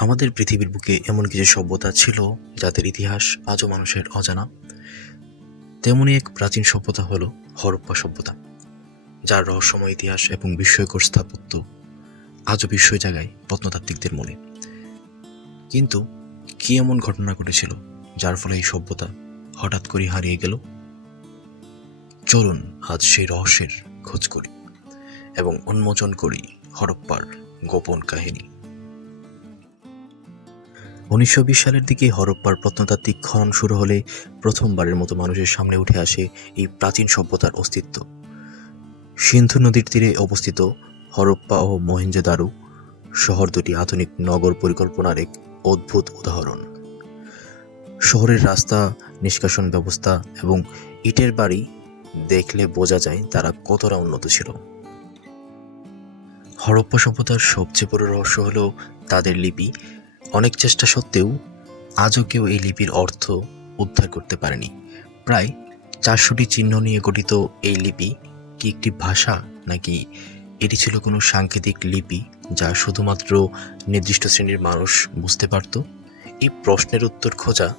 আমাদের পৃথিবীর বুকে এমন কিছু সভ্যতা ছিল যাদের ইতিহাস আজও মানুষের অজানা। তেমনই এক প্রাচীন সভ্যতা হলো হরপ্পা সভ্যতা, যার রহস্যময় ইতিহাস এবং বিস্ময়কর স্থাপত্য আজও বিস্ময় জায়গায় প্রত্নতাত্ত্বিকদের মনে। কিন্তু কি এমন ঘটনা ঘটেছিল যার ফলে এই সভ্যতা হঠাৎ করে হারিয়ে গেল? চলুন আজ সেই রহস্যের খোঁজ করি এবং উন্মোচন করি হরপ্পার গোপন কাহিনী। উনিশশো বিশ সালের দিকে হরপ্পার প্রত্নতাত্ত্বিক খনন শুরু হলে প্রথমবারের মতো মানুষের সামনে উঠে আসে এই প্রাচীন সভ্যতার অস্তিত্ব। সিন্ধু নদীর তীরে অবস্থিত হরপ্পা ও মহেঞ্জোদারো শহর দুটি আধুনিক নগর পরিকল্পনার এক অদ্ভুত উদাহরণ। শহরের রাস্তা, নিষ্কাশন ব্যবস্থা এবং ইটের বাড়ি দেখলে বোঝা যায় তারা কতটা উন্নত ছিল। হরপ্পা সভ্যতার সবচেয়ে বড় রহস্য হল তাদের লিপি অনেক চেষ্টা সত্ত্বেও আজও কেউ এই লিপির অর্থ উদ্ধার করতে পারেনি। প্রায় চারশোটি চিহ্ন নিয়ে গঠিত এই লিপি কি একটি ভাষা, নাকি এটি ছিল কোনো সাংকেতিক লিপি যা শুধুমাত্র নির্দিষ্ট শ্রেণির মানুষ বুঝতে পারত? এই প্রশ্নের উত্তর খোঁজা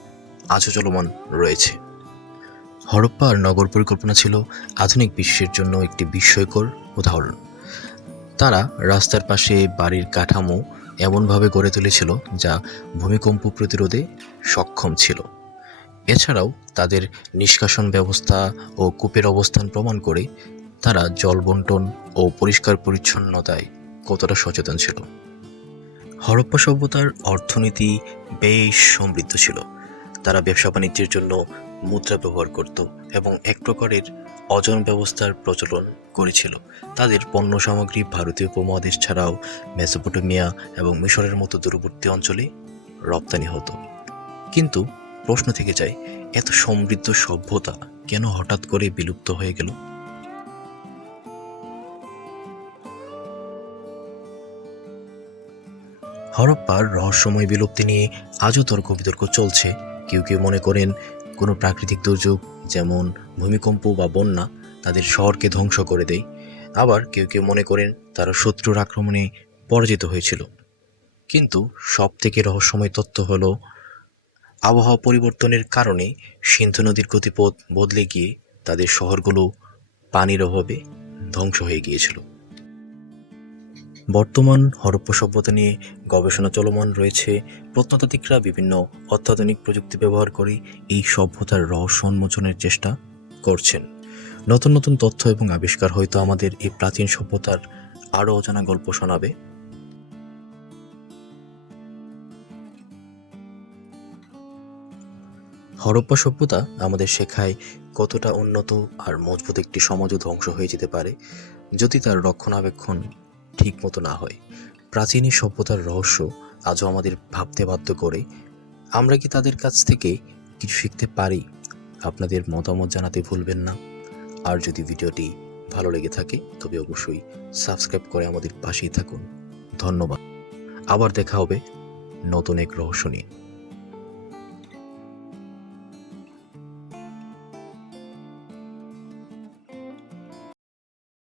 আজও চলমান রয়েছে। হরপ্পার নগর পরিকল্পনা ছিল আধুনিক বিশ্বের জন্য একটি বিস্ময়কর উদাহরণ। তারা রাস্তার পাশে বাড়ির কাঠামো এমনভাবে গড়ে তুলেছিল যা ভূমিকম্প প্রতিরোধে সক্ষম ছিল। এছাড়াও তাদের নিষ্কাশন ব্যবস্থা ও কূপের অবস্থান প্রমাণ করে তারা জল বন্টন ও পরিষ্কার পরিচ্ছন্নতায় কতটা সচেতন ছিল। হরপ্পা সভ্যতার অর্থনীতি বেশ সমৃদ্ধ ছিল। তারা ব্যবসা বাণিজ্যের জন্য মুদ্রা ব্যবহার করত এবং এক প্রকারের অজন ব্যবস্থার প্রচলন করেছিল। তাদের পণ্য সামগ্রী ভারতীয় উপমহাদেশ ছাড়াও মেসোপটেমিয়া এবং মিশরের মতো দূরবর্তী অঞ্চলে রপ্তানি হতো। কিন্তু প্রশ্ন থেকে যায়, এত সমৃদ্ধ সভ্যতা কেন হঠাৎ করে বিলুপ্ত হয়ে গেল? হরপ্পার রহস্যময় বিলুপ্তি নিয়ে আজও তর্ক বিতর্ক চলছে। কেউ কেউ মনে করেন কোনো প্রাকৃতিক দুর্যোগ, যেমন ভূমিকম্প বা বন্যা, তাদের শহরকে ধ্বংস করে দেয়। আবার কেউ কেউ মনে করেন তারা শত্রুর আক্রমণে পরাজিত হয়েছিল। কিন্তু সব থেকে রহস্যময় তথ্য হল, আবহাওয়া পরিবর্তনের কারণে সিন্ধু নদীর গতিপথ বদলে গিয়ে তাদের শহরগুলো পানির অভাবে ধ্বংস হয়ে গিয়েছিল। বর্তমান হরপ্পা সভ্যতা নিয়ে গবেষণা চলমান রয়েছে। প্রত্নতাত্ত্বিকরা বিভিন্ন অত্যাধুনিক প্রযুক্তি ব্যবহার করে এই সভ্যতার রহস্য উন্মোচনের চেষ্টা করছেন। নতুন নতুন তথ্য এবং আবিষ্কার হয়তো আমাদের এই প্রাচীন সভ্যতার আরও অজানা গল্প শোনাবে। হরপ্পা সভ্যতা আমাদের শেখায় কতটা উন্নত আর মজবুত একটি সমাজও ধ্বংস হয়ে যেতে পারে, যদি তার রক্ষণাবেক্ষণ ঠিক মতো না হয়। প্রাচীন সভ্যতার রহস্য আজও আমাদের ভাবতে বাধ্য করে। আমরা কি তাদের কাছ থেকে কিছু শিখতে পারি? আপনাদের মতামত জানাতে ভুলবেন না। আর যদি ভিডিওটি ভালো লেগে থাকে, তবে অবশ্যই সাবস্ক্রাইব করে আমাদের পাশেই থাকুন। ধন্যবাদ। আবার দেখা হবে নতুন এক রহস্য নিয়ে।